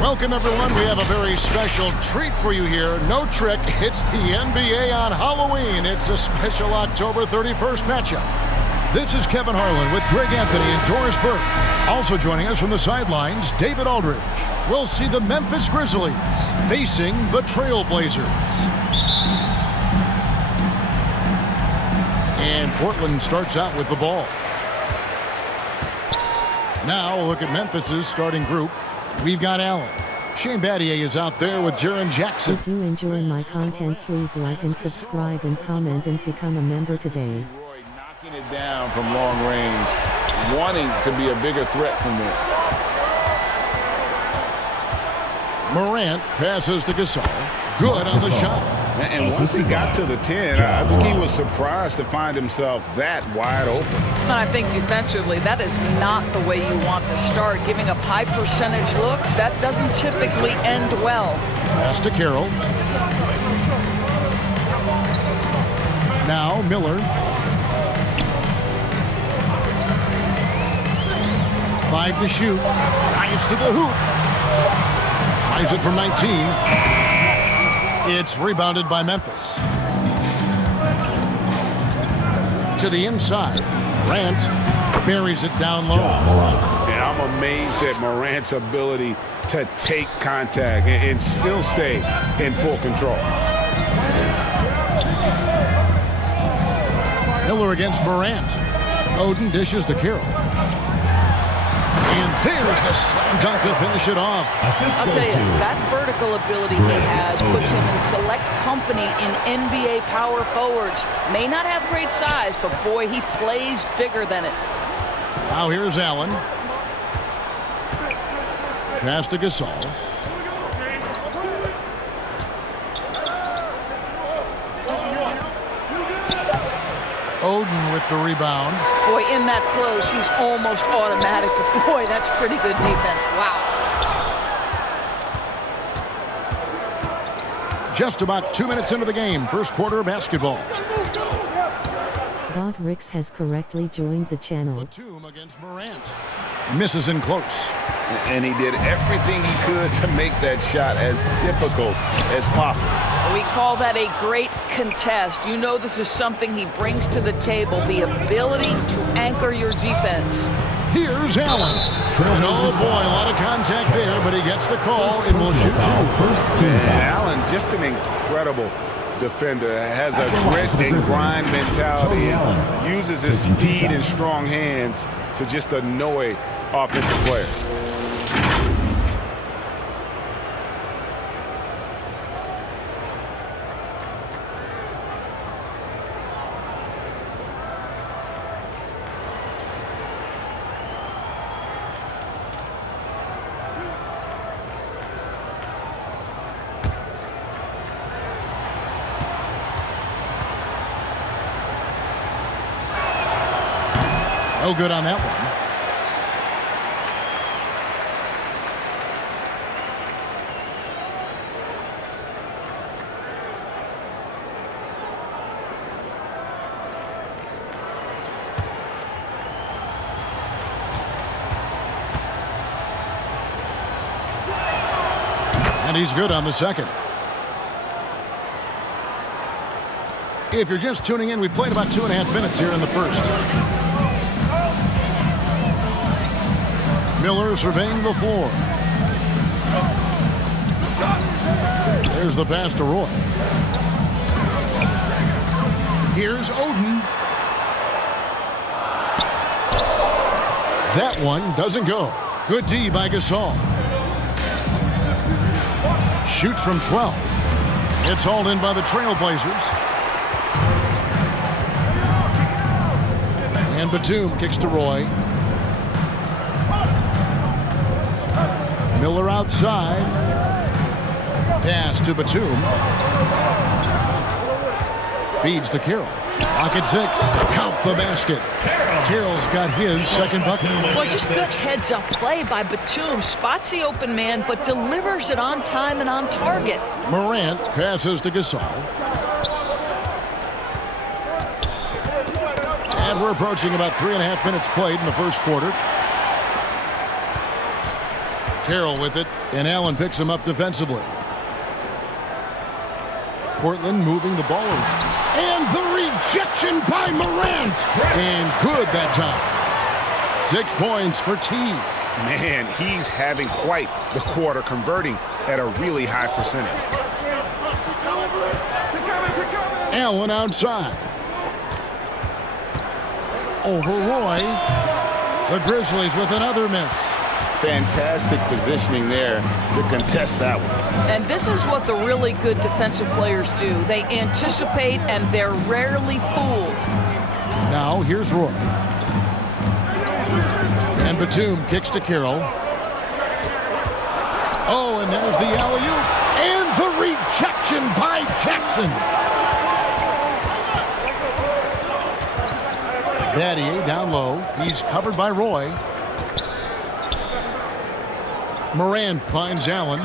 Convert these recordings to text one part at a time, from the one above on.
Welcome, everyone. We have a very special treat for you here. No trick, it's the NBA on Halloween. It's a special October 31st matchup. This is Kevin Harlan with Greg Anthony and Doris Burke. Also joining us from the sidelines, David Aldridge. We'll see the Memphis Grizzlies facing the Trailblazers. And Portland starts out with the ball. Now, a look at Memphis's starting group. We've got Allen. Shane Battier is out there with Jaren Jackson. If you enjoy my content, please like and subscribe and comment and become a member today. Knocking it down from long range, wanting to be a bigger threat from there. Morant passes to Gasol. Good on the shot. And once he got to the 10, I think he was surprised to find himself that wide open. I think defensively, that is not the way you want to start. Giving up high percentage looks, that doesn't typically end well. Pass to Carroll. Now Miller. 5 to shoot. Drives to the hoop. Tries it from 19. It's rebounded by Memphis. To the inside. Morant buries it down low. And I'm amazed at Morant's ability to take contact and still stay in full control. Miller against Morant. Oden dishes to Carroll. And there's the slam dunk to finish it off. I'll tell you, that vertical ability he has puts him in select company in NBA power forwards. May not have great size, but boy, he plays bigger than it. Now here's Allen. Pass to Gasol. Oden with the rebound. Boy, in that close, he's almost automatic. But boy, that's pretty good defense. Wow. Just about 2 minutes into the game. First quarter basketball. Bob Ricks has correctly joined the channel. Batum against Morant. Misses in close. And he did everything he could to make that shot as difficult as possible. We call that a great contest. You know this is something he brings to the table, the ability to anchor your defense. Here's Allen. And oh boy, a lot of contact there, but he gets the call and will shoot two. And Allen, just an incredible defender, has a grit and grind mentality, and uses his speed and strong hands to just annoy offensive players. No good on that one. And he's good on the second. If you're just tuning in, we've played about 2.5 minutes here in the first. Miller surveying the floor. There's the pass to Roy. Here's Oden. That one doesn't go. Good D by Gasol. Shoots from 12. It's hauled in by the Trailblazers. And Batum kicks to Roy. Miller outside. Pass to Batum. Feeds to Carroll. Pocket 6. Count the basket. Carroll's got his second bucket. Boy, just good heads-up play by Batum. Spots the open man, but delivers it on time and on target. Morant passes to Gasol. And we're approaching about 3.5 minutes played in the first quarter. Carroll with it, and Allen picks him up defensively. Portland moving the ball around. And the rejection by Morant. And good that time. 6 points for T. Man, he's having quite the quarter, converting at a really high percentage. Allen outside. Over Roy. The Grizzlies with another miss. Fantastic positioning there to contest that one. And this is what the really good defensive players do. They anticipate, and they're rarely fooled. Now, here's Roy. And Batum kicks to Carroll. Oh, and there's the alley-oop. And the rejection by Jackson. Battier down low. He's covered by Roy. Morant finds Allen.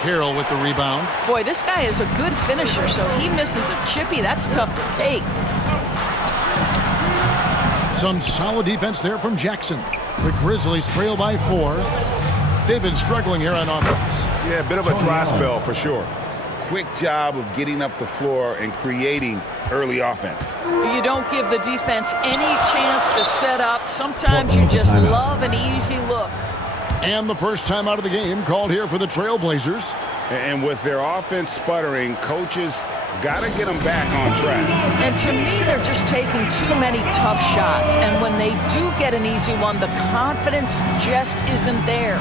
Carroll with the rebound. Boy, this guy is a good finisher, so he misses a chippy. That's tough to take. Some solid defense there from Jackson. The Grizzlies trail by 4. They've been struggling here on offense. Yeah, a bit of a dry spell for sure. Quick job of getting up the floor and creating early offense. You don't give the defense any chance to set up. Sometimes you just love an easy look. And the first time out of the game called here for the Trailblazers. And with their offense sputtering, coaches got to get them back on track. And to me, they're just taking too many tough shots. And when they do get an easy one, the confidence just isn't there.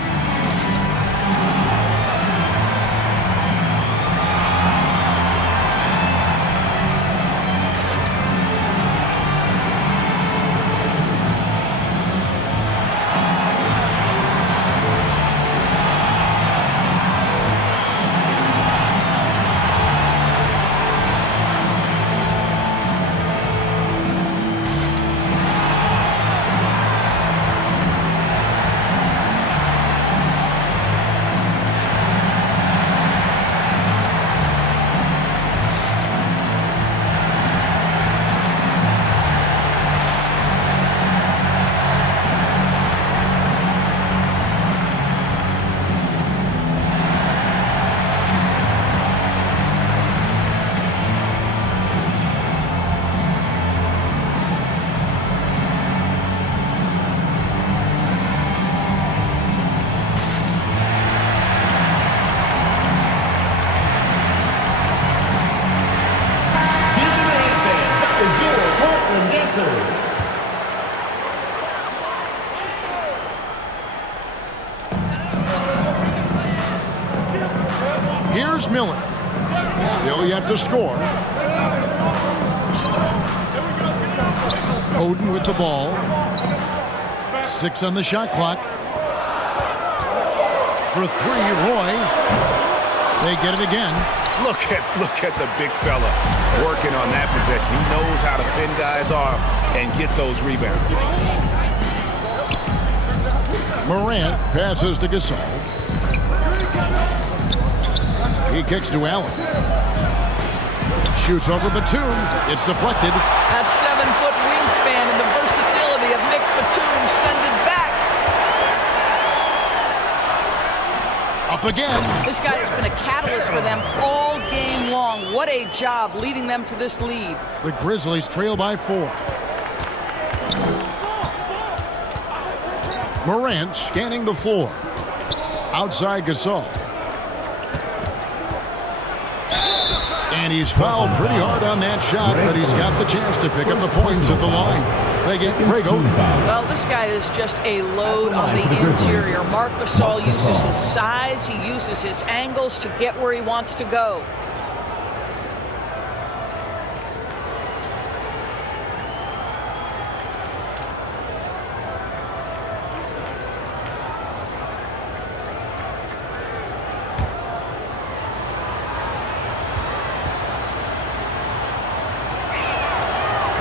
Here's Miller. Still yet to score. Oden with the ball. 6 on the shot clock. For 3, Roy. They get it again. Look at the big fella working on that possession. He knows how to fend guys off and get those rebounds. Morant passes to Gasol. He kicks to Allen. Shoots over Batum. It's deflected. That 7-foot wingspan and the versatility of Nick Batum send it back. Up again. This guy has been a catalyst for them all game long. What a job leading them to this lead. The Grizzlies trail by 4. Morant scanning the floor. Outside Gasol. And he's fouled pretty hard on that shot, but he's got the chance to pick up the points at the line. They get Craig Oden. Well, this guy is just a load on the interior. Marc Gasol uses his size. He uses his angles to get where he wants to go.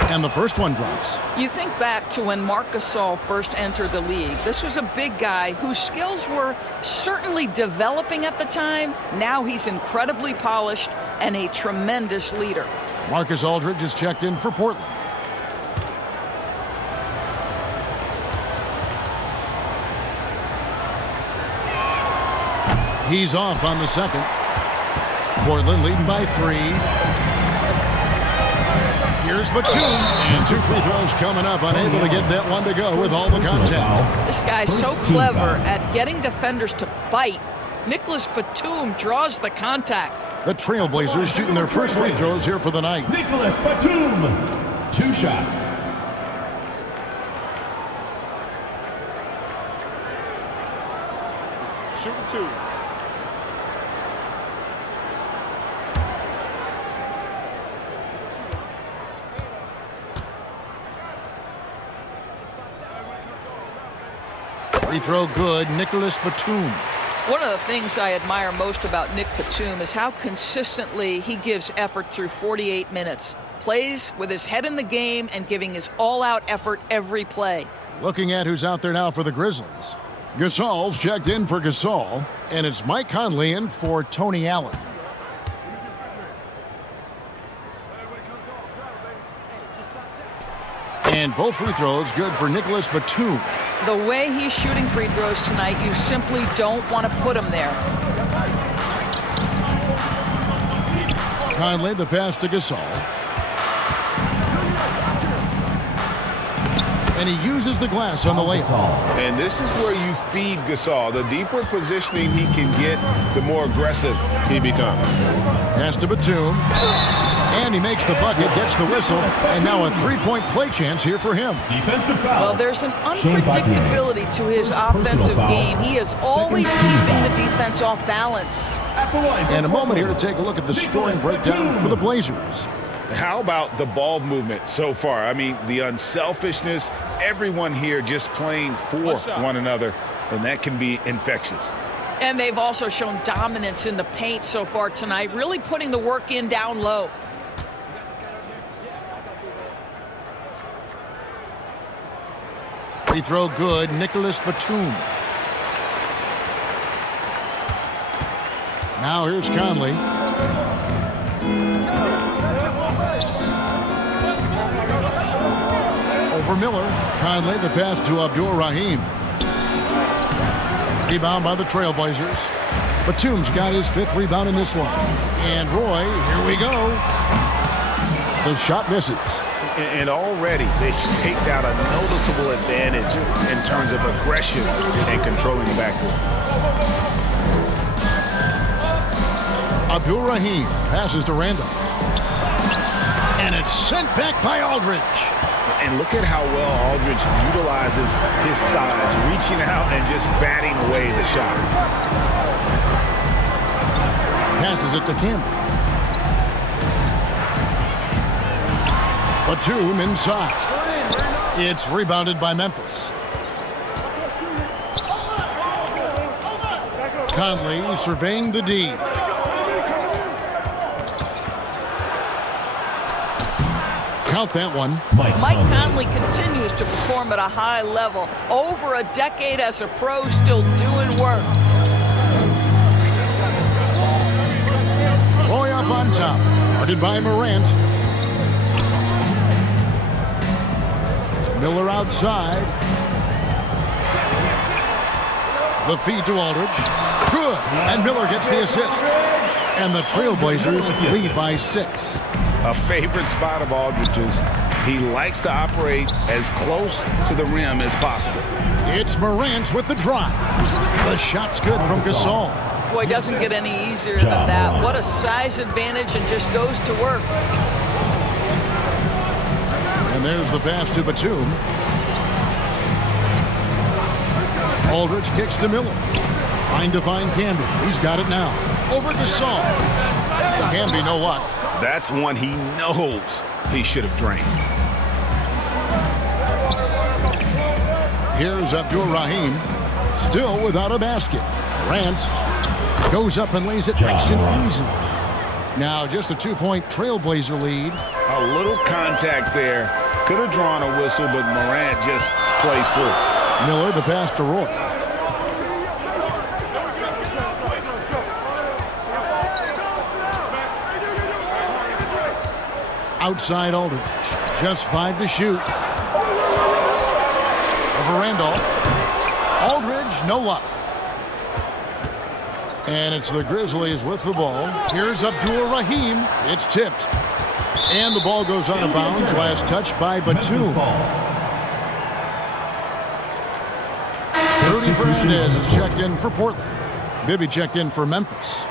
And the first one drops. You think back to when Marc Gasol first entered the league. This was a big guy whose skills were certainly developing at the time. Now he's incredibly polished and a tremendous leader. Marcus Aldridge is checked in for Portland. He's off on the second. Portland leading by 3. Here's Batum, and 2 free throws coming up. Unable to get that one to go with all the contact. This guy's so clever at getting defenders to bite. Nicholas Batum draws the contact. The Trailblazers shooting their first free throws here for the night. Nicholas Batum, 2 shots. Shooting 2. Free throw good, Nicholas Batum. One of the things I admire most about Nick Batum is how consistently he gives effort through 48 minutes. Plays with his head in the game and giving his all-out effort every play. Looking at who's out there now for the Grizzlies. Gasol's checked in for Gasol, and it's Mike Conley in for Tony Allen. And both free throws good for Nicholas Batum. The way he's shooting free throws tonight, you simply don't want to put him there. Conley, the pass to Gasol. And he uses the glass on the layup. And this is where you feed Gasol. The deeper positioning he can get, the more aggressive he becomes. Pass to Batum. And he makes the bucket, gets the whistle, and now a three-point play chance here for him. Defensive foul. Well, there's an unpredictability to his offensive game. He is always keeping the defense off balance. And a moment here to take a look at the scoring breakdown for the Blazers. How about the ball movement so far? I mean, the unselfishness, everyone here just playing for one another, and that can be infectious. And they've also shown dominance in the paint so far tonight, really putting the work in down low. Free throw good, Nicholas Batum. Now here's Conley. Over Miller. Conley, the pass to Abdul-Rahim. Rebound by the Trailblazers. Batum's got his 5th rebound in this one. And Roy, here we go. The shot misses. And already they've staked out a noticeable advantage in terms of aggression and controlling the backcourt. Abdul-Rahim passes to Randall. And it's sent back by Aldridge. And look at how well Aldridge utilizes his size, reaching out and just batting away the shot. Passes it to Campbell. Batum inside. It's rebounded by Memphis. Conley surveying the D. Count that one. Mike Conley continues to perform at a high level. Over a decade as a pro, still doing work. Roy up on top. Guarded by Morant. Miller outside. The feed to Aldridge. Good. And Miller gets the assist. And the Trailblazers lead by 6. A favorite spot of Aldridge's. He likes to operate as close to the rim as possible. It's Morant with the drive. The shot's good from Gasol. Boy, it doesn't get any easier than that. What a size advantage, and just goes to work. And there's the pass to Batum. Aldridge kicks to Miller. Trying to find Camby. He's got it now. Over to Gasol. Camby, no luck. That's one he knows he should have drained. Here's Abdul-Rahim. Still without a basket. Morant goes up and lays it nice and easy. Now just a 2-point Trailblazer lead. A little contact there. Could have drawn a whistle, but Morant just plays through. Miller, the pass to Roy. Outside Aldridge. Just 5 to shoot. Over Randolph. Aldridge, no luck. And it's the Grizzlies with the ball. Here's Abdul-Rahim. It's tipped. And the ball goes out of bounds. Last touch by Batum. Rudy Fernandez is checked in for Portland. Bibby checked in for Memphis.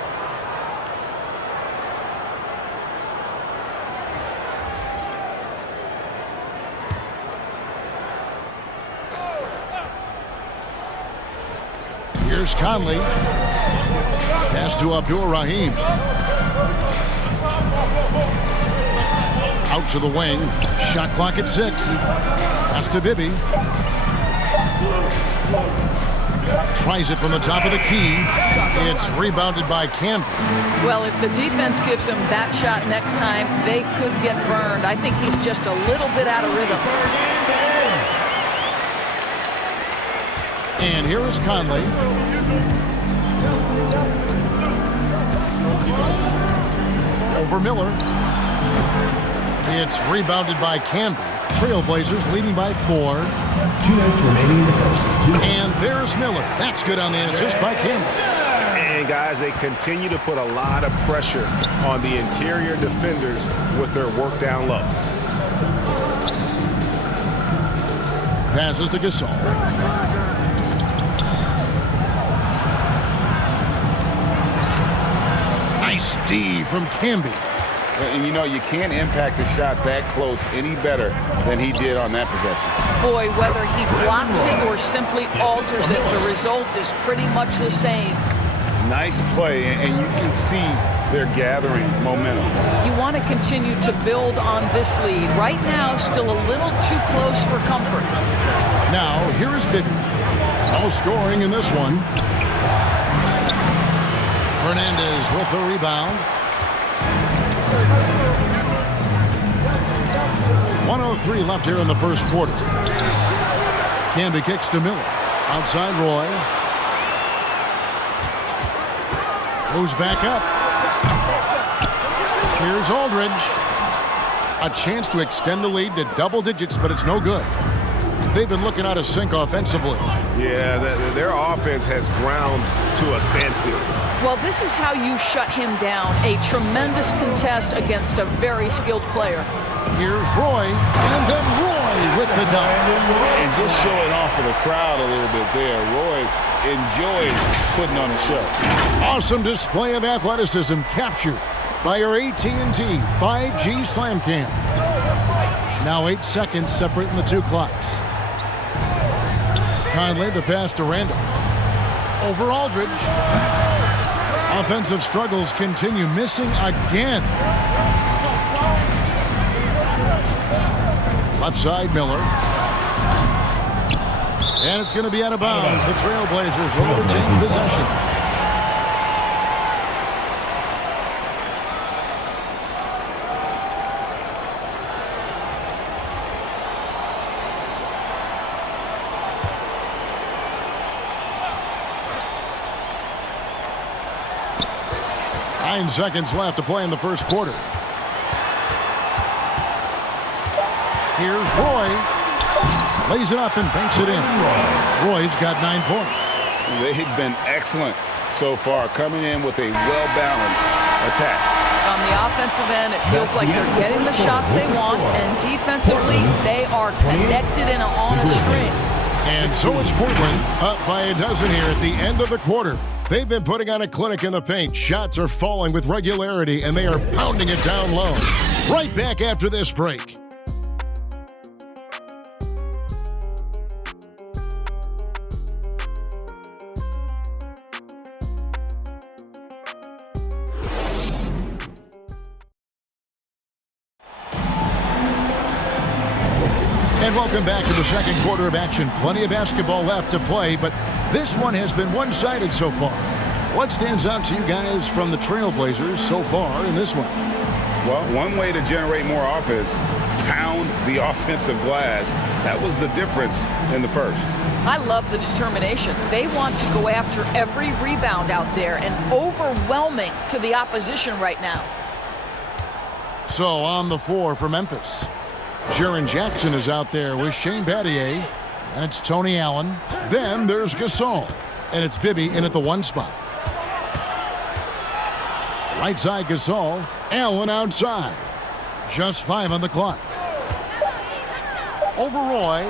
Here's Conley. Pass to Abdul-Rahim. Out to the wing. Shot clock at 6. Pass to Bibby. Tries it from the top of the key. It's rebounded by Campbell. Well, if the defense gives him that shot next time, they could get burned. I think he's just a little bit out of rhythm. And here is Conley. Over Miller. It's rebounded by Canby. Trailblazers leading by 4. 2 minutes remaining in the first. And there's Miller. That's good on the assist by Canby. And guys, they continue to put a lot of pressure on the interior defenders with their work down low. Passes to Gasol. Nice D from Canby. And you know, you can't impact a shot that close any better than he did on that possession. Boy, whether he blocks it or simply alters it, the result is pretty much the same. Nice play, and you can see they're gathering momentum. You want to continue to build on this lead. Right now, still a little too close for comfort. Now, here is Bibby. No scoring in this one. Fernandez with the rebound. 1:03 left here in the first quarter. Canby kicks to Miller. Outside Roy. Moves back up. Here's Aldridge. A chance to extend the lead to double digits, but it's no good. They've been looking out of sync offensively. Yeah, their offense has ground to a standstill. Well, this is how you shut him down. A tremendous contest against a very skilled player. Here's Roy, and then Roy with the dunk. And just showing off for the crowd a little bit there. Roy enjoys putting on a show. Awesome display of athleticism captured by your AT&T 5G Slam Cam. Now 8 seconds separating the two clocks. Conley, the pass to Randall. Over Aldridge. Offensive struggles continue, missing again. Left side, Miller. And it's going to be out of bounds. The Trailblazers will retain possession. Nine seconds left to play in the first quarter. Here's Roy. Lays it up and banks it in. Roy's got 9 points. They've been excellent so far, coming in with a well-balanced attack. On the offensive end, it feels like they're getting the shots they want, and defensively, they are connected and on a string. And so it's Portland, up by a dozen here at the end of the quarter. They've been putting on a clinic in the paint. Shots are falling with regularity, and they are pounding it down low. Right back after this break. And welcome back to the second quarter of action. Plenty of basketball left to play, but this one has been one-sided so far. What stands out to you guys from the Trailblazers so far in this one? Well, one way to generate more offense, pound the offensive glass. That was the difference in the first. I love the determination. They want to go after every rebound out there and overwhelming to the opposition right now. So on the floor for Memphis, Jaren Jackson is out there with Shane Battier. That's Tony Allen. Then there's Gasol. And it's Bibby in at the 1 spot. Right side Gasol. Allen outside. Just 5 on the clock. Over Roy.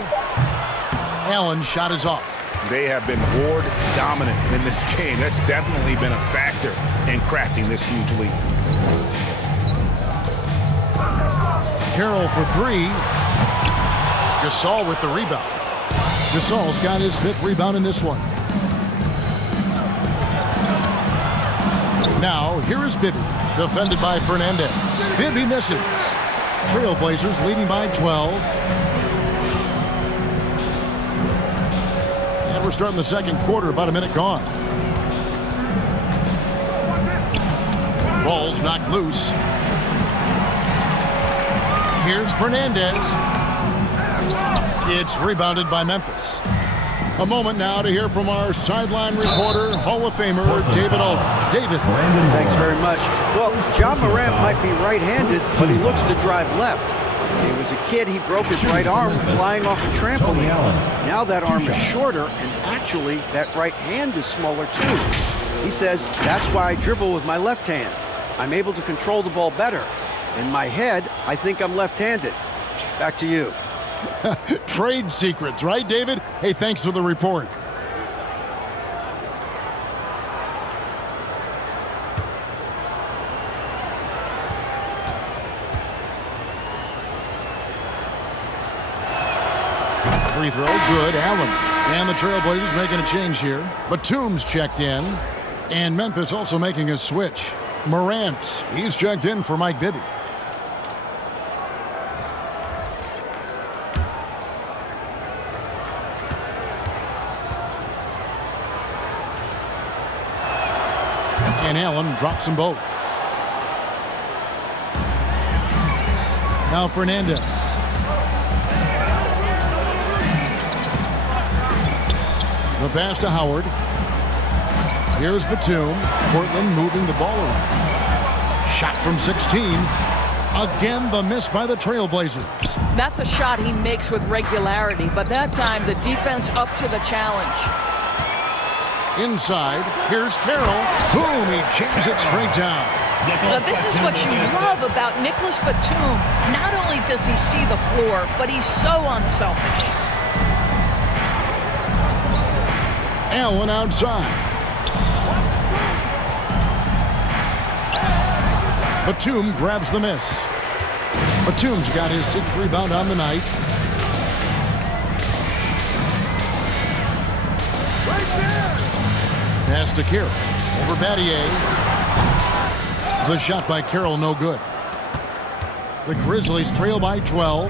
Allen's shot is off. They have been board dominant in this game. That's definitely been a factor in crafting this huge lead. Carroll for 3. Gasol with the rebound. Gasol's got his 5th rebound in this one. Now, here is Bibby, defended by Fernandez. Bibby misses. Trailblazers leading by 12. And we're starting the second quarter, about a minute gone. Ball's knocked loose. Here's Fernandez. It's rebounded by Memphis. A moment now to hear from our sideline reporter, Hall of Famer David Aldridge. David. Thanks very much. Well, John Morant might be right-handed, but he looks to drive left. When he was a kid, he broke his right arm flying off a trampoline. Now that arm is shorter, and actually, that right hand is smaller too. He says, that's why I dribble with my left hand. I'm able to control the ball better. In my head, I think I'm left-handed. Back to you. Trade secrets, right, David? Hey, thanks for the report. Free throw, good. Allen. And the Trailblazers making a change here. Batum's checked in. And Memphis also making a switch. Morant, he's checked in for Mike Bibby. And Allen drops them both. Now Fernandez. The pass to Howard. Here's Batum. Portland moving the ball around. Shot from 16. Again, the miss by the Trailblazers. That's a shot he makes with regularity, but that time the defense up to the challenge. Inside, here's Carroll. Boom, he jams it straight down. Now, this is what you love about Nicholas Batum. Not only does he see the floor, but he's so unselfish. Allen outside. Batum grabs the miss. Batum's got his 6th rebound on the night. Pass to Carroll. Over Battier. The shot by Carroll, no good. The Grizzlies trail by 12.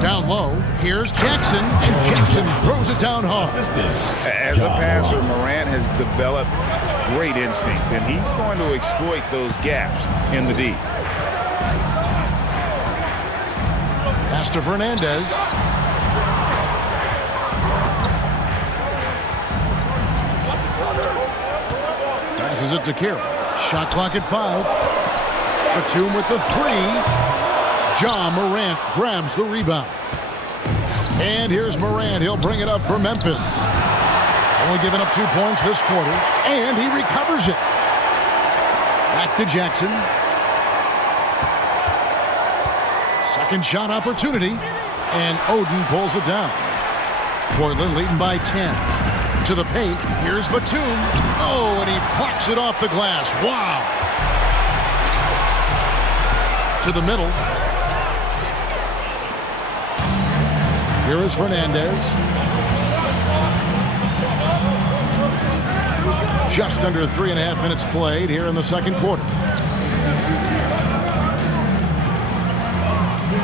Down low. Here's Jackson. And Jackson throws it down hard. As a passer, Morant has developed great instincts, and he's going to exploit those gaps in the D. Pass to Fernandez. Passes it to Carroll. Shot clock at 5. Batum with the 3. John Morant grabs the rebound. And here's Morant. He'll bring it up for Memphis. Only giving up 2 points this quarter. And he recovers it. Back to Jackson. Second shot opportunity. And Oden pulls it down. Portland leading by 10. To the paint. Here's Batum. Oh, and he plucks it off the glass. Wow. To the middle. Here is Fernandez. Just under 3.5 minutes played here in the second quarter.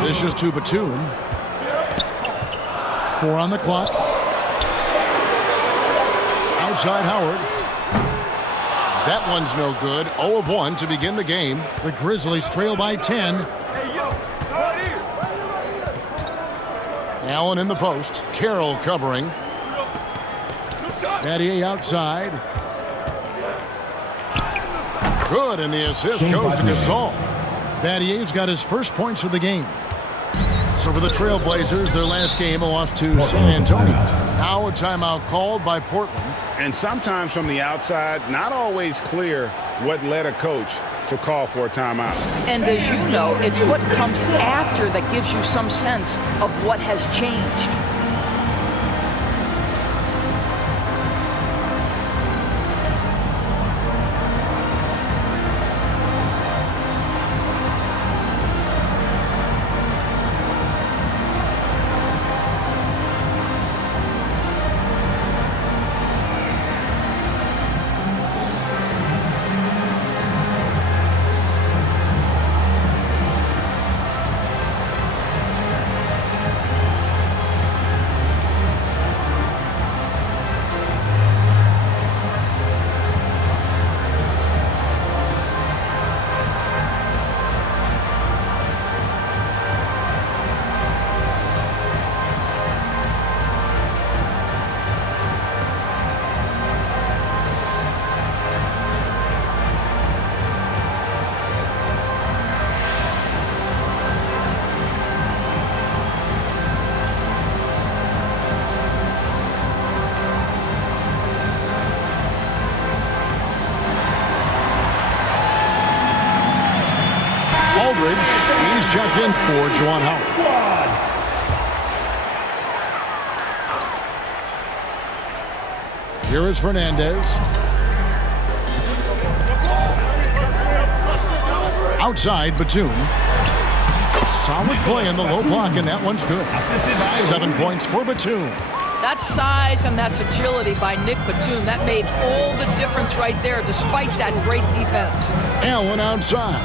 This is to Batum. 4 on the clock. Outside Howard. That one's no good. 0 of 1 to begin the game. The Grizzlies trail by 10. Allen in the post. Carroll covering. Battier outside. Good, and the assist goes to Gasol. Battier's got his first points of the game. So for the Trailblazers, their last game, a loss to San Antonio. Now a timeout called by Portland. And sometimes from the outside, not always clear what led a coach to call for a timeout. And as you know, it's what comes after that gives you some sense of what has changed. He's checked in for Juwan Howard. Here is Fernandez. Outside, Batum. Solid play in the low block, and that one's good. 7 points for Batum. That's size and that's agility by Nick Batum. That made all the difference right there, despite that great defense. Allen outside.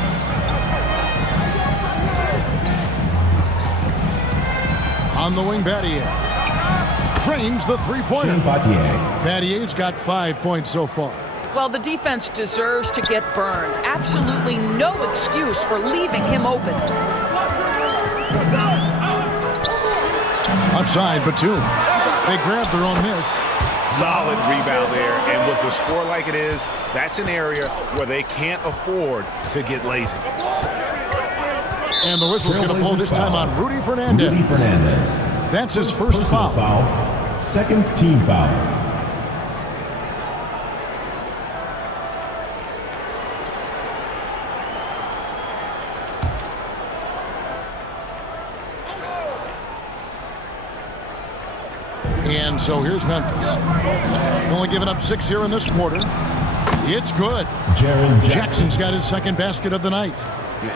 On the wing, Battier. Trains the three-pointer. Battier's got 5 points so far. Well, the defense deserves to get burned. Absolutely no excuse for leaving him open. Outside, Batum. They grabbed their own miss. Solid rebound there, and with the score like it is, that's an area where they can't afford to get lazy. And the whistle's going to blow this time on Rudy Fernandez. That's his first foul. Second team foul. And so here's Memphis. Only giving up 6 here in this quarter. It's good. Jackson's got his second basket of the night.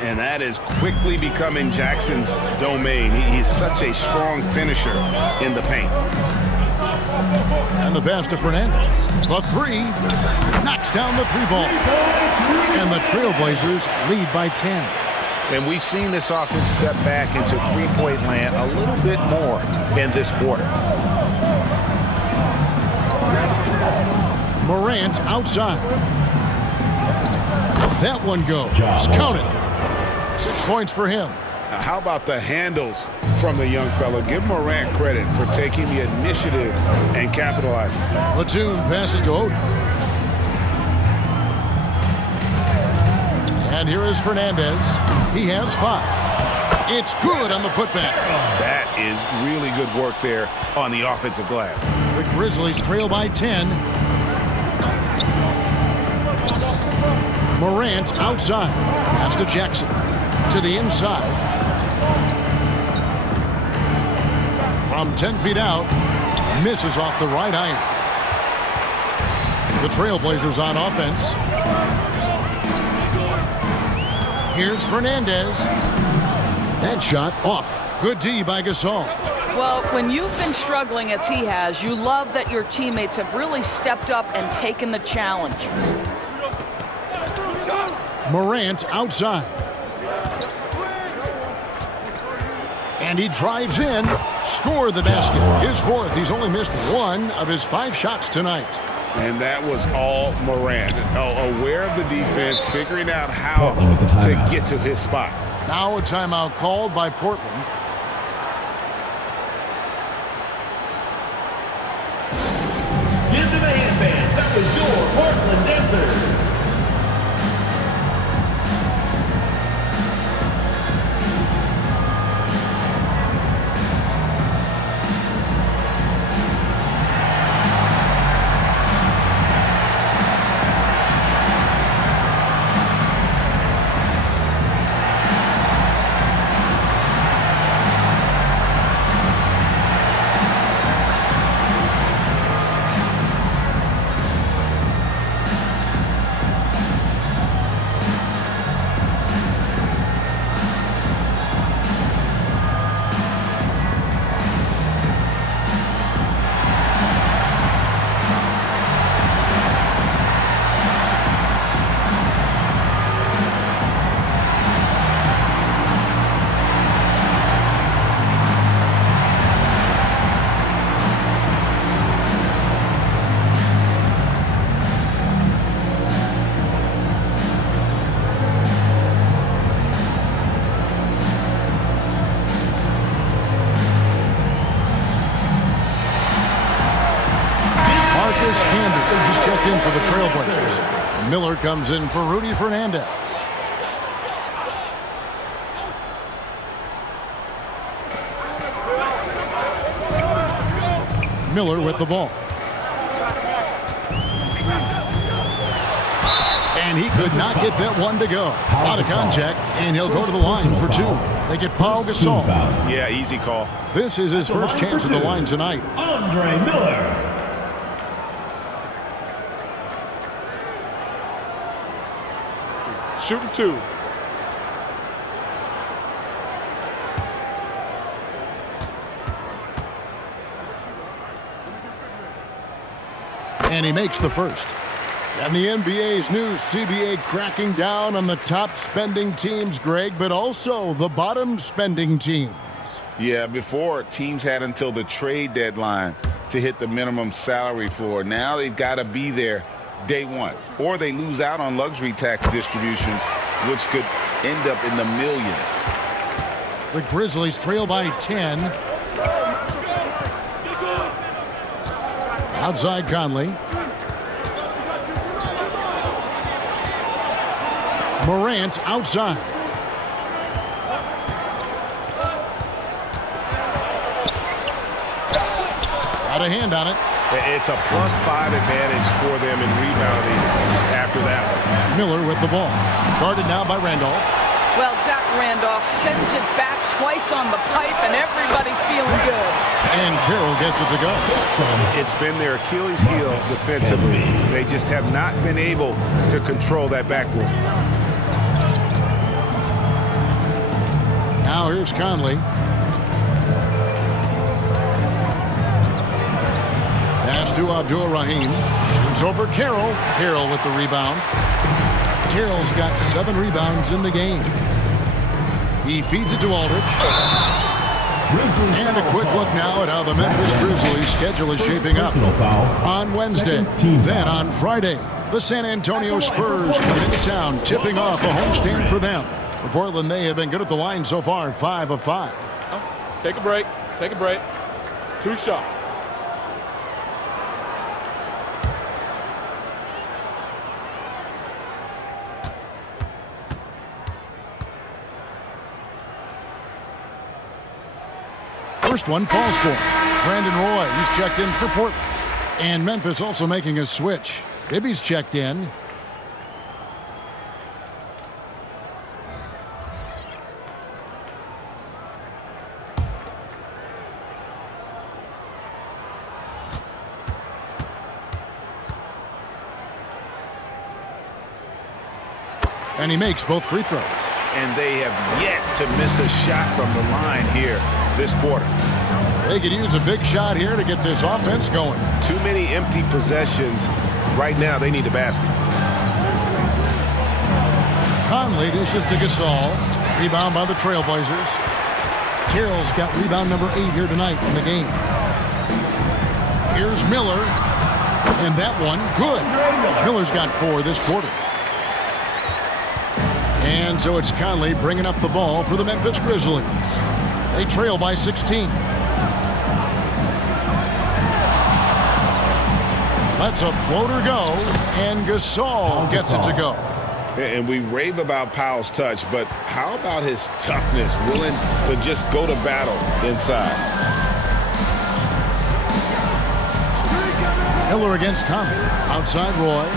And that is quickly becoming Jackson's domain. He's such a strong finisher in the paint. And the pass to Fernandez. The three. Knocks down the three ball. And the Trailblazers lead by 10. And we've seen this offense step back into three-point land a little bit more in this quarter. Morant outside. That one goes. Count it. 6 points for him. How about the handles from the young fella? Give Morant credit for taking the initiative and capitalizing. Batum passes to Odom. And here is Fernandez. He has 5. It's good on the putback. That is really good work there on the offensive glass. The Grizzlies trail by 10. Morant outside. Pass to Jackson. To the inside. From 10 feet out. Misses off the right iron. The Trailblazers on offense. Here's Fernandez. That shot off. Good D by Gasol. Well, when you've been struggling as he has, you love that your teammates have really stepped up and taken the challenge. Morant outside. And he drives in. Score the basket. His 4th. He's only missed 1 of his 5 shots tonight. And that was all Morant. Aware of the defense, figuring out how to get to his spot. Now a timeout called by Portland. Give them a hand, fans. That was your Portland Dancers. Just checked in for the Trailblazers. Miller comes in for Rudy Fernandez. Miller with the ball. And he could not get that one to go. A lot of contact, and he'll go to the line for two. They get Paul Gasol. Yeah, easy call. This is his first chance at the line tonight. Andre Miller. Shooting two. And he makes the first. And the NBA's new CBA cracking down on the top spending teams, Greg, but also the bottom spending teams. Yeah, before teams had until the trade deadline to hit the minimum salary floor. Now they've got to be there day one, or they lose out on luxury tax distributions, which could end up in the millions. The Grizzlies trail by 10. Outside Conley. Morant outside. Got a hand on it. It's a +5 advantage for them in rebounding after that one. Miller with the ball. Guarded now by Randolph. Well, Zach Randolph sends it back twice on the pipe, and everybody feeling good. And Carroll gets it to go. It's been their Achilles heel defensively. They just have not been able to control that backboard. Now here's Conley. Pass to Abdul-Rahim. Shoots over Carroll. Carroll with the rebound. Carroll's got 7 rebounds in the game. He feeds it to Aldridge. And a quick look now at how the Memphis Grizzlies schedule is shaping up. On Wednesday, then on Friday, the San Antonio Spurs come into town, tipping off a homestand for them. For Portland, they have been good at the line so far, 5 of 5. Take a break. Take a break. 2 shots. First one falls for Brandon Roy. He's checked in for Portland. And Memphis also making a switch. Ibby's checked in. And he makes both free throws. And they have yet to miss a shot from the line here this quarter. They could use a big shot here to get this offense going. Too many empty possessions. Right now, they need a basket. Conley dishes to Gasol. Rebound by the Trailblazers. Carroll's got rebound number 8 here tonight in the game. Here's Miller. And that one, good. Miller's got 4 this quarter. And so it's Conley bringing up the ball for the Memphis Grizzlies. They trail by 16. Lets a floater go, and Gasol gets it to go. And we rave about Powell's touch, but how about his toughness, willing to just go to battle inside? Miller against Conley. Outside Roy.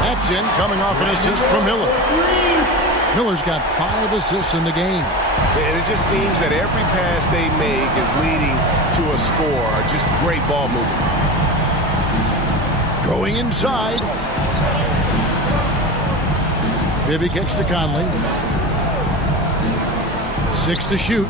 That's in, coming off an assist from Miller. Miller's got 5 assists in the game. And it just seems that every pass they make is leading to a score. Just great ball movement. Going inside. Bibby kicks to Conley. 6 to shoot.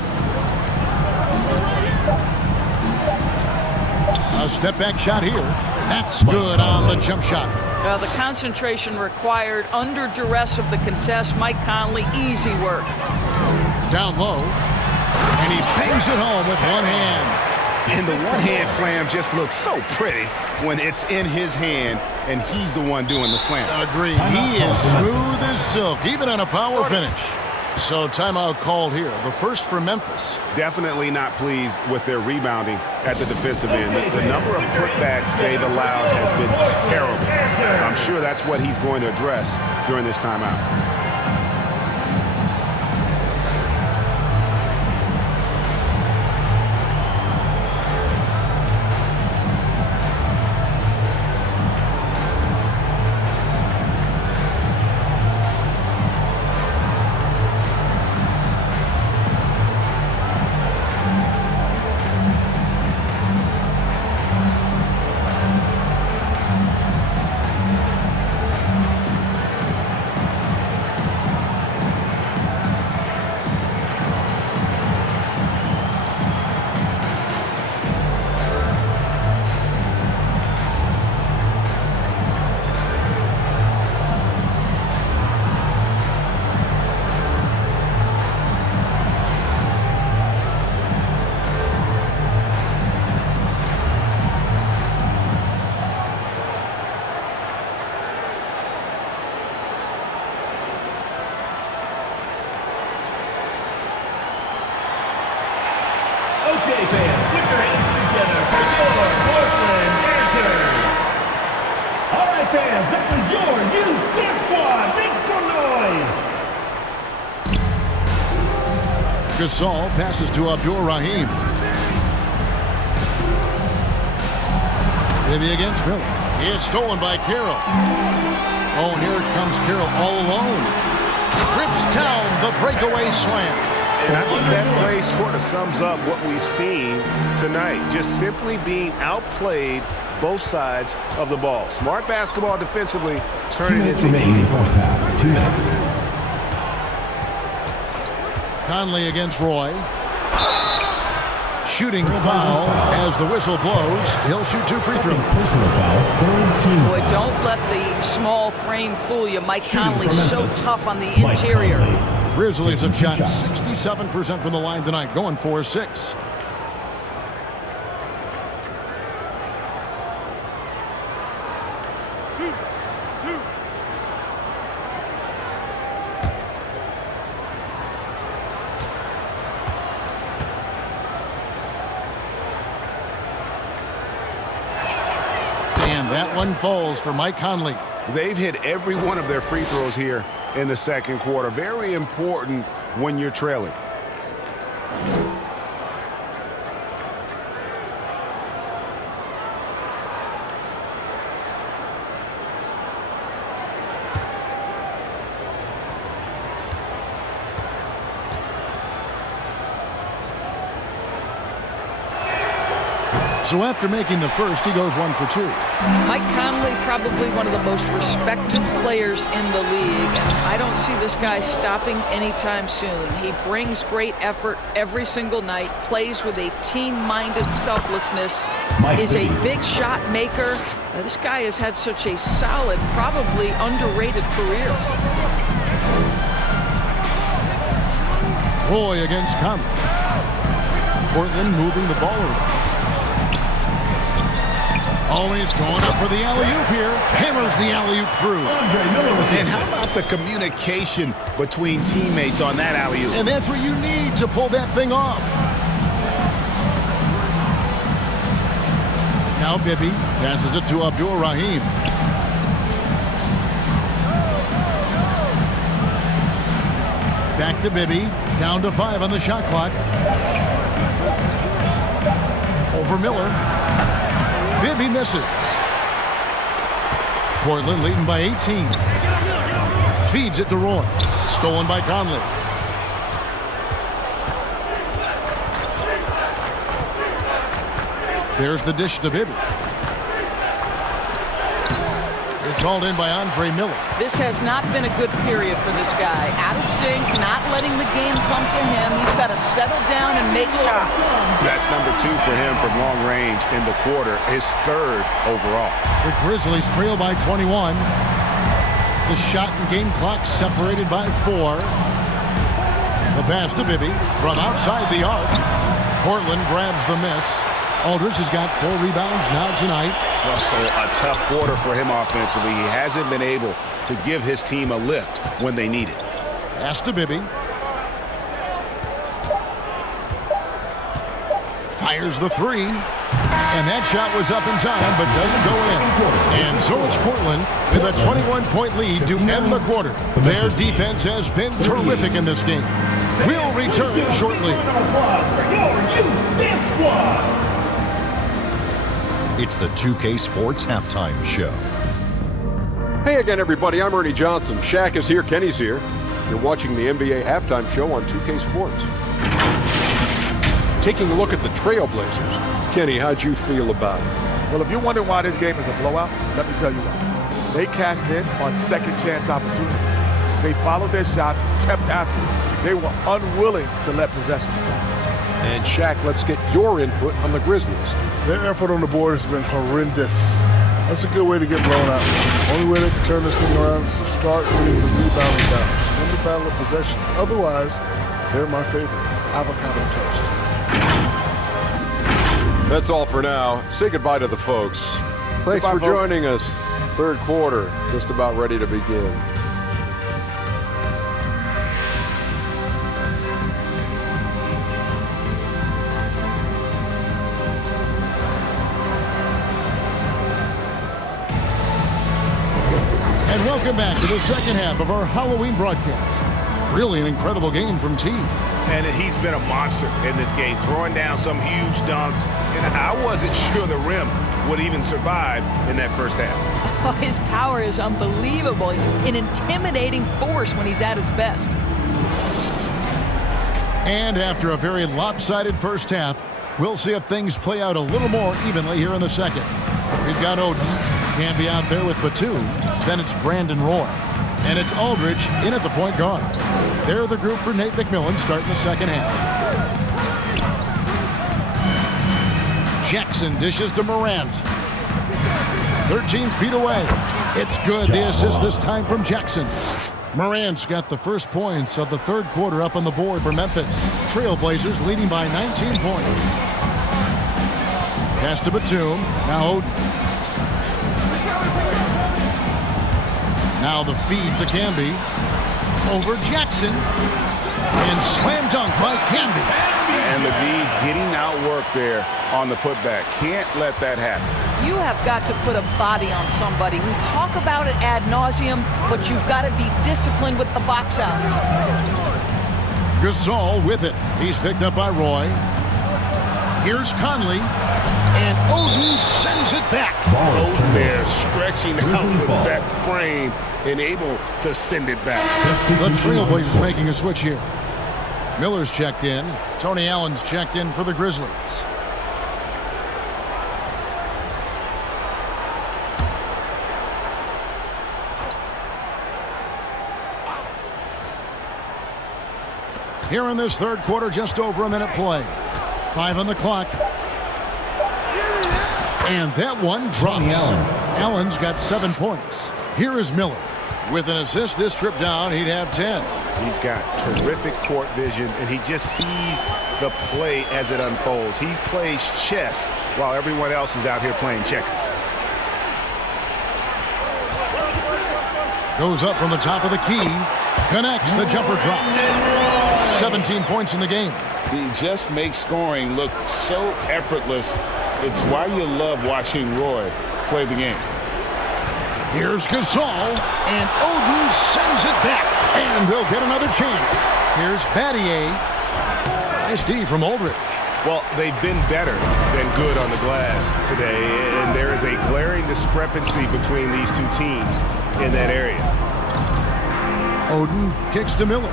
A step back shot here. That's good on the jump shot. Well, the concentration required under duress of the contest. Mike Conley, easy work. Down low. And he bangs it home with one hand. And the one-hand slam just looks so pretty when it's in his hand and he's the one doing the slam. Agreed. He is smooth as silk, even on a power finish. So timeout called here. The first for Memphis. Definitely not pleased with their rebounding at the defensive end. The number of putbacks they've allowed has been terrible. I'm sure that's what he's going to address during this timeout. Okay, fans, put your hands together for your Portland Blazers. All right, fans, that was your youth dance squad. Make some noise. Gasol passes to Abdur-Rahim. Maybe against Miller. It's stolen by Carroll. Oh, and here comes Carroll all alone. Rips down the breakaway slam. And I think that play sort of sums up what we've seen tonight. Just simply being outplayed both sides of the ball. Smart basketball defensively, turning it into easy. First half, 2 minutes. Conley against Roy. Shooting foul as the whistle blows. He'll shoot 2 free throws. Personal foul, third team. Boy, don't let the small frame fool you. Mike Conley so tough on the interior. Grizzlies have shot 67% from the line tonight, going 4-6. And that one falls for Mike Conley. They've hit every one of their free throws here in the second quarter. Very important when you're trailing. So after making the first, he goes 1 for 2. Mike Conley, probably one of the most respected players in the league, and I don't see this guy stopping anytime soon. He brings great effort every single night, plays with a team-minded selflessness, is a big shot maker. This guy has had such a solid, probably underrated career. Roy against Conley. Portland moving the ball around. Always going up for the alley-oop here. Hammers the alley-oop through. And how about the communication between teammates on that alley-oop? And that's what you need to pull that thing off. Now Bibby passes it to Abdur-Rahim. Back to Bibby. Down to 5 on the shot clock. Over Miller. Bibby misses. Portland leading by 18. Feeds it to Roy. Stolen by Conley. There's the dish to Bibby. It's hauled in by Andre Miller. This has not been a good period for this guy. Out of sync, not letting the game come to him. He's got to settle down and make shots. That's number 2 for him from long range in the quarter, his 3rd overall. The Grizzlies trail by 21. The shot and game clock separated by 4. The pass to Bibby from outside the arc. Portland grabs the miss. Aldridge has got 4 rebounds now tonight. Russell, a tough quarter for him offensively. He hasn't been able to give his team a lift when they need it. Pass to Bibby. Fires the three. And that shot was up in time, but doesn't go in. And so it's Portland with a 21-point lead to end the quarter. Their defense has been terrific in this game. We'll return shortly. It's the 2K Sports Halftime Show. Hey again, everybody. I'm Ernie Johnson. Shaq is here. Kenny's here. You're watching the NBA Halftime Show on 2K Sports. Taking a look at the Trailblazers. Kenny, how'd you feel about it? Well, if you're wondering why this game is a blowout, let me tell you why. They cashed in on second chance opportunities. They followed their shots, kept after it. They were unwilling to let possession stop. And Shaq, let's get your input on the Grizzlies. Their effort on the board has been horrendous. That's a good way to get blown out. Only way they can turn this thing around is to start winning the rebounding down. Win the battle of possession. Otherwise, they're my favorite. Avocado toast. That's all for now. Say goodbye to the folks. Thanks for joining us. Third quarter, just about ready to begin. And welcome back to the second half of our Halloween broadcast. Really an incredible game from T. And he's been a monster in this game, throwing down some huge dunks. And I wasn't sure the rim would even survive in that first half. Oh, his power is unbelievable. An intimidating force when he's at his best. And after a very lopsided first half, we'll see if things play out a little more evenly here in the second. We've got Oden. Can be out there with Batum. Then it's Brandon Roy. And it's Aldridge in at the point guard. They're the group for Nate McMillan starting the second half. Jackson dishes to Morant. 13 feet away. It's good. The assist this time from Jackson. Morant's got the first points of the third quarter up on the board for Memphis. Trailblazers leading by 19 points. Pass to Batum. Now Oden. Now the feed to Camby. Over Jackson. And slam dunk by Camby. And the D getting outworked there on the putback. Can't let that happen. You have got to put a body on somebody. We talk about it ad nauseum, but you've got to be disciplined with the box outs. Gasol with it. He's picked up by Roy. Here's Conley. And Oden sends it back. Oden there stretching out with that frame and able to send it back. The Trailblazers making a switch here. Miller's checked in. Tony Allen's checked in for the Grizzlies. Here in this third quarter, just over a minute play. 5 on the clock. And that one drops. Allen's got 7 points. Here is Miller. With an assist this trip down, he'd have 10. He's got terrific court vision, and he just sees the play as it unfolds. He plays chess while everyone else is out here playing checkers. Goes up from the top of the key. Connects. The jumper drops. 17 points in the game. He just makes scoring look so effortless. It's why you love watching Roy play the game. Here's Gasol, and Oden sends it back, and they'll get another chance. Here's Battier. Nice D from Aldridge. Well, they've been better than good on the glass today, and there is a glaring discrepancy between these two teams in that area. Oden kicks to Miller.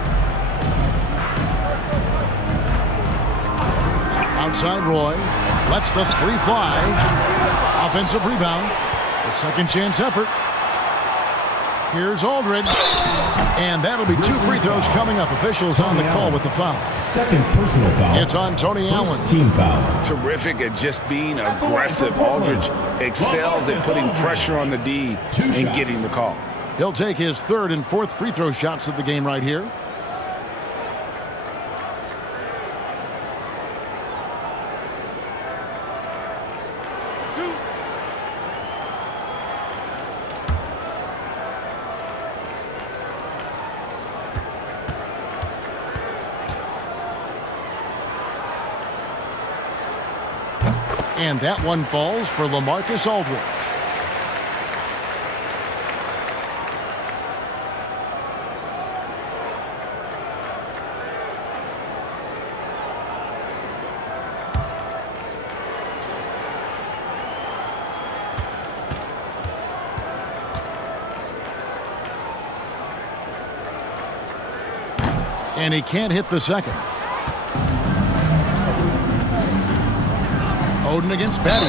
Outside Roy. Lets the three fly. Offensive rebound. A second chance effort. Here's Aldridge. And that'll be 2 free throws coming up. Officials on the call with the foul. Second personal foul. It's on Tony Allen. Team foul. Terrific at just being aggressive. Aldridge excels at putting pressure on the D and getting the call. He'll take his third and fourth free throw shots of the game right here. And that one falls for LaMarcus Aldridge. And he can't hit the second. Oden against Batty.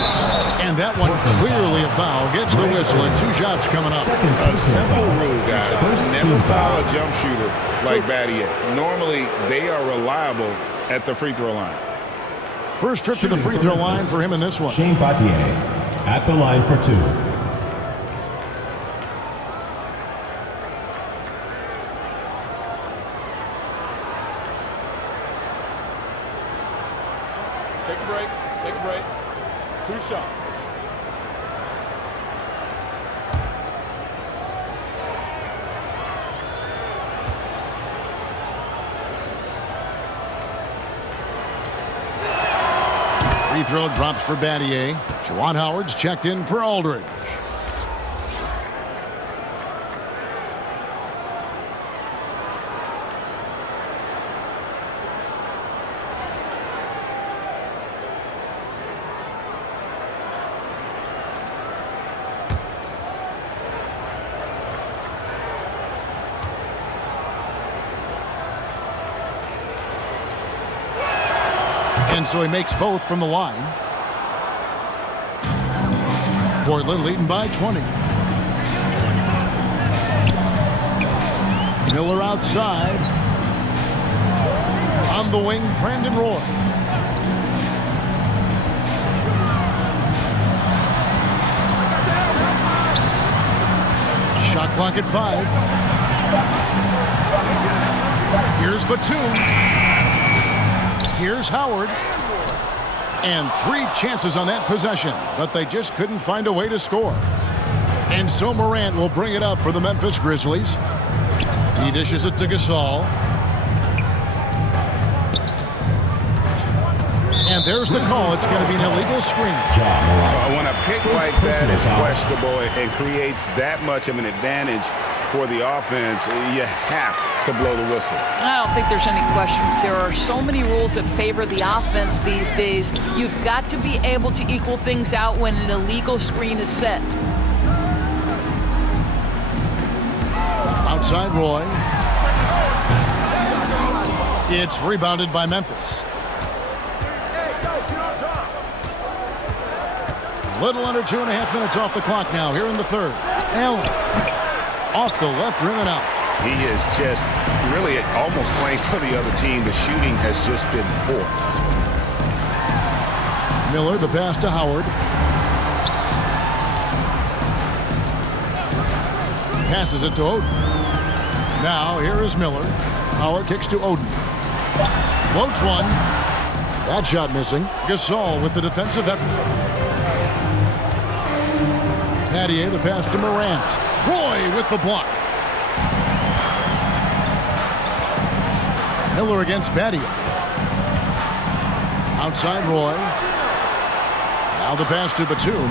And that one clearly a foul. Gets the whistle and 2 shots coming up. A simple rule, guys. Never foul a jump shooter like Batty. Normally, they are reliable at the free throw line. First trip to the free throw line for him in this one. Shane Battier at the line for 2. Take a break. Take a break. 2 shots. Free throw drops for Battier. Juwan Howard's checked in for Aldridge. And so he makes both from the line. Portland leading by 20. Miller outside. On the wing, Brandon Roy. Shot clock at 5. Here's Batum. Here's Howard. And 3 chances on that possession, but they just couldn't find a way to score. And so Morant will bring it up for the Memphis Grizzlies. He dishes it to Gasol. And there's the call. It's going to be an illegal screen. When a pick like that is questionable and creates that much of an advantage for the offense, you have to blow the whistle. I don't think there's any question. There are so many rules that favor the offense these days. You've got to be able to equal things out when an illegal screen is set. Outside Roy. It's rebounded by Memphis. A little under 2.5 minutes off the clock now here in the third. Allen off the left rim and out. He is just really almost playing for the other team. The shooting has just been poor. Miller, the pass to Howard. Passes it to Oden. Now here is Miller. Howard kicks to Oden. Floats one. That shot missing. Gasol with the defensive effort. Battier, the pass to Morant. Roy with the block. Miller against Battier. Outside Roy. Now the pass to Batum.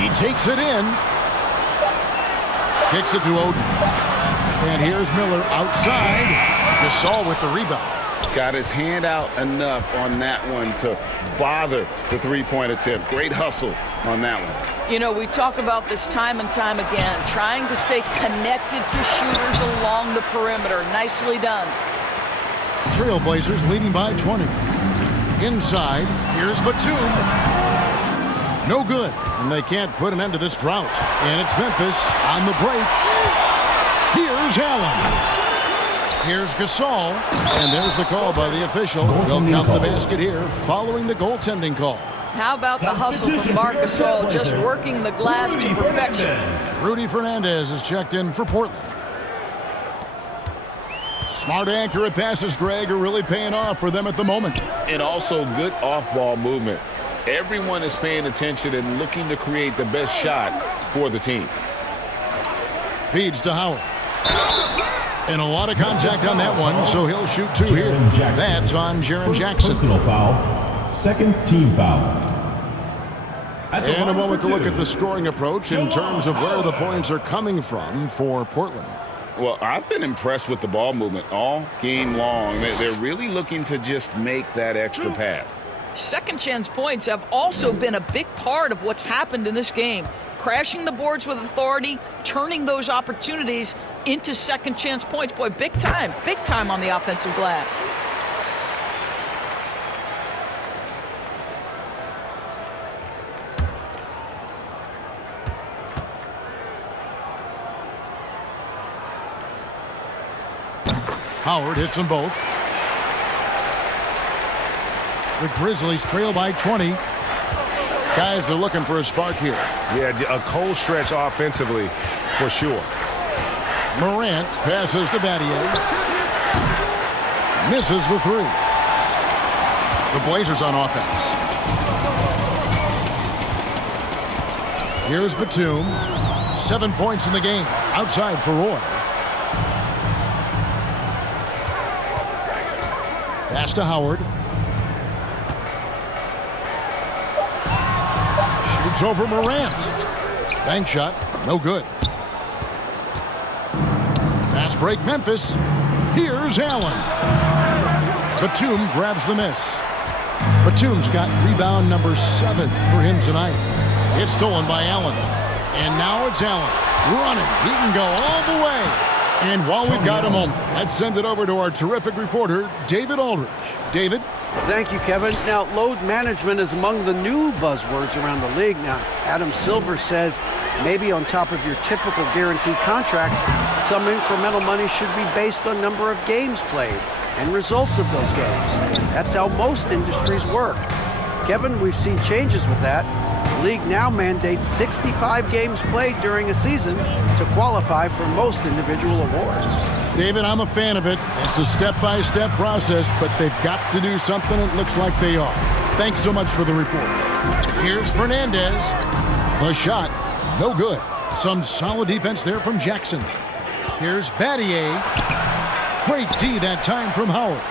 He takes it in. Kicks it to Oden. And here's Miller outside. Gasol with the rebound. Got his hand out enough on that one to bother the three-point attempt. Great hustle on that one. You know, we talk about this time and time again, trying to stay connected to shooters along the perimeter. Nicely done. Trailblazers leading by 20. Inside, here's Batum. No good, and they can't put an end to this drought. And it's Memphis on the break. Here's Allen. Here's Gasol, and there's the call by the official. They'll count the basket here following the goaltending call. How about the hustle from Marc Gasol, just working the glass to perfection. Rudy Fernandez is checked in for Portland. Smart accurate passes, Greg, are really paying off for them at the moment. And also good off-ball movement. Everyone is paying attention and looking to create the best shot for the team. Feeds to Howard. And a lot of contact on that one, so he'll shoot 2 here. That's on Jaren Jackson. Personal foul. Second team foul. And a moment to look at the scoring approach in terms of where the points are coming from for Portland. Well, I've been impressed with the ball movement all game long. They're really looking to just make that extra pass. Second chance points have also been a big part of what's happened in this game. Crashing the boards with authority, turning those opportunities into second chance points. Boy, big time on the offensive glass. Howard hits them both. The Grizzlies trail by 20. Guys are looking for a spark here. Yeah, a cold stretch offensively for sure. Morant passes to Battier. Misses the 3. The Blazers on offense. Here's Batum. 7 points in the game. Outside for Roy. Pass to Howard. Shoots over Morant. Bank shot. No good. Fast break Memphis. Here's Allen. Batum grabs the miss. Batum's got rebound number 7 for him tonight. It's stolen by Allen. And now it's Allen running. He can go all the way. And while we've got a moment, let's send it over to our terrific reporter, David Aldridge. David? Thank you, Kevin. Now, load management is among the new buzzwords around the league. Now, Adam Silver says maybe on top of your typical guaranteed contracts, some incremental money should be based on number of games played and results of those games. That's how most industries work. Kevin, we've seen changes with that. The league now mandates 65 games played during a season to qualify for most individual awards. David, I'm a fan of it. It's a step-by-step process, but they've got to do something. It looks like they are. Thanks so much for the report. Here's Fernandez. The shot, no good. Some solid defense there from Jackson. Here's Battier. Great D that time from Howard.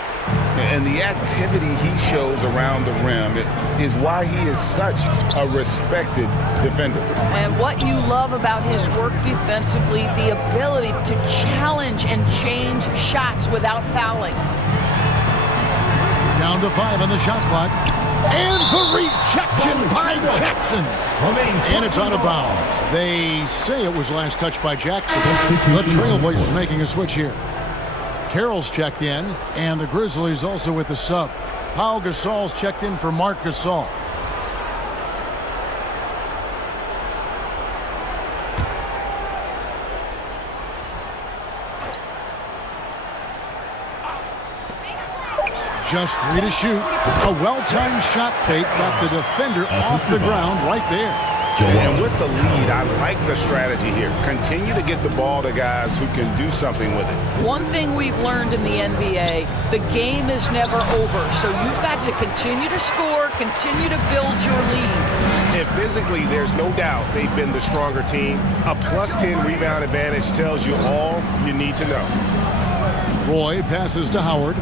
And the activity he shows around the rim is why he is such a respected defender. And what you love about his work defensively, the ability to challenge and change shots without fouling. Down to 5 on the shot clock. And the rejection by Jackson. And it's out of bounds. They say it was last touched by Jackson. The Trailblazers making a switch here. Carroll's checked in, and the Grizzlies also with the sub. Pau Gasol's checked in for Marc Gasol. Just 3 to shoot. A well-timed shot fake got the defender off the ground right there. And with the lead, I like the strategy here. Continue to get the ball to guys who can do something with it. One thing we've learned in the NBA, the game is never over. So you've got to continue to score, continue to build your lead. And physically, there's no doubt they've been the stronger team. A +10 rebound advantage tells you all you need to know. Roy passes to Howard.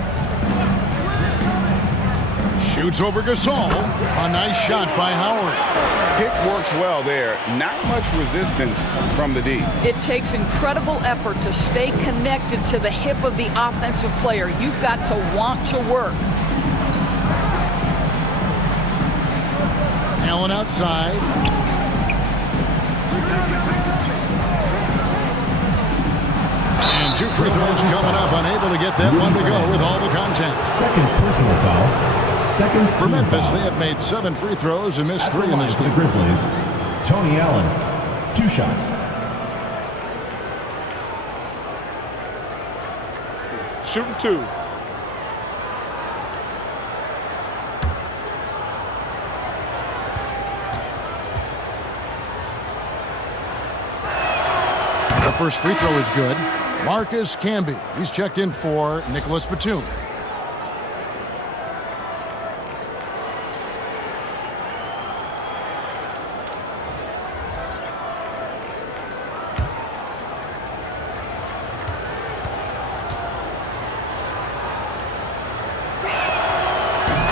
Shoots over Gasol. A nice shot by Howard. Pick works well there. Not much resistance from the D. It takes incredible effort to stay connected to the hip of the offensive player. You've got to want to work. Allen outside. And 2 free throws coming up. Unable to get that one to go with all the contact. Second personal foul. Second for Memphis, foul. they have made 7 free throws and missed 3 in this game. The Grizzlies, Tony Allen, 2 shots. Shooting 2. The first free throw is good. Marcus Camby, he's checked in for Nicholas Batum.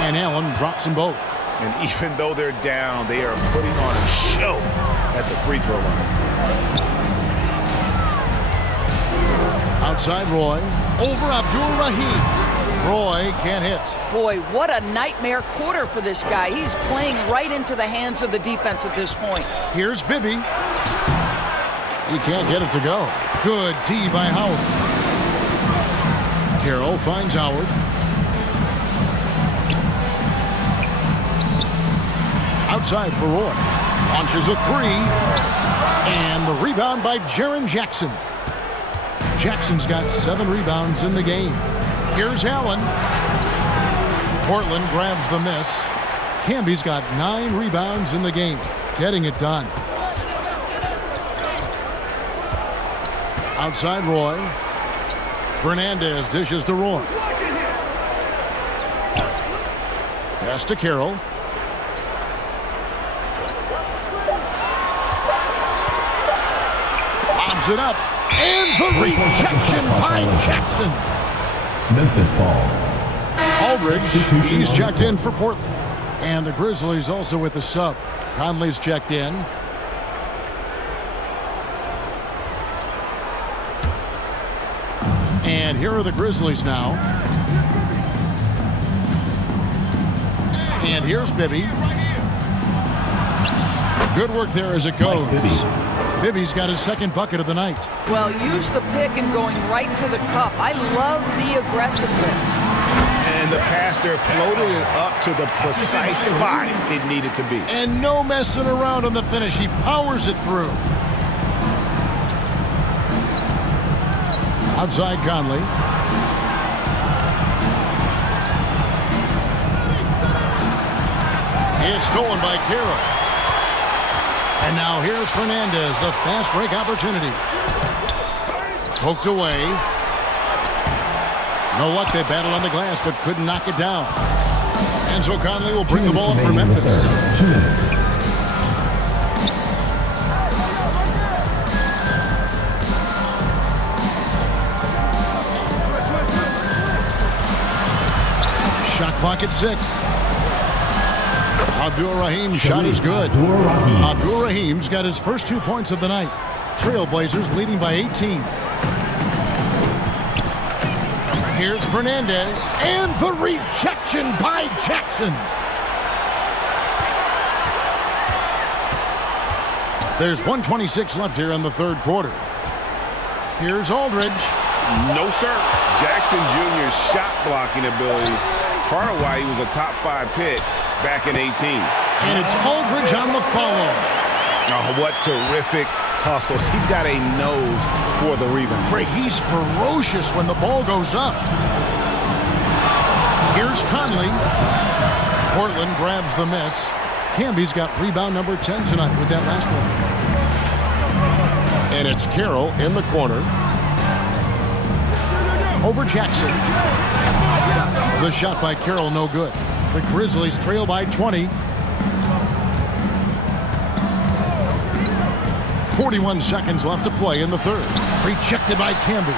And Allen drops them both. And even though they're down, they are putting on a show at the free throw line. Outside Roy. Over Abdul-Rahim. Roy can't hit. Boy, what a nightmare quarter for this guy. He's playing right into the hands of the defense at this point. Here's Bibby. He can't get it to go. Good D by Howard. Carroll finds Howard. Outside for Roy. Launches a three. And the rebound by Jaren Jackson. Jackson's got 7 rebounds in the game. Here's Allen. Portland grabs the miss. Camby's got 9 rebounds in the game. Getting it done. Outside Roy. Fernandez dishes to Roy. Pass to Carroll. Lobs it up. And the rejection by Jackson. Memphis ball. Aldridge, he's checked in for Portland. And the Grizzlies also with the sub. Conley's checked in. And here are the Grizzlies now. And here's Bibby. Good work there as it goes. Bibby's got his second bucket of the night. Well, use the pick and going right to the cup. I love the aggressiveness. And the pass there floated it up to the precise spot it needed to be. And no messing around on the finish. He powers it through. Outside Conley. It's stolen by Carroll. And now here's Fernandez, the fast break opportunity. Poked away. No luck, they battled on the glass, but couldn't knock it down. And so Conley will bring the ball up for Memphis. 2 minutes. Shot clock at 6. Abdul-Rahim's shot is good. Abdul-Rahim's got his first 2 points of the night. Trailblazers leading by 18. Here's Fernandez. And the rejection by Jackson. There's 1:26 left here in the third quarter. Here's Aldridge. No, sir. Jackson Jr.'s shot blocking abilities, part of why he was a top 5 pick back in 18. And it's Aldridge on the follow. Oh, what terrific hustle. He's got a nose for the rebound. Craig, he's ferocious when the ball goes up. Here's Conley. Portland grabs the miss. Camby's got rebound number 10 tonight with that last one. And it's Carroll in the corner. Over Jackson. The shot by Carroll, no good. The Grizzlies trail by 20. 41 seconds left to play in the third. Rejected by Camby.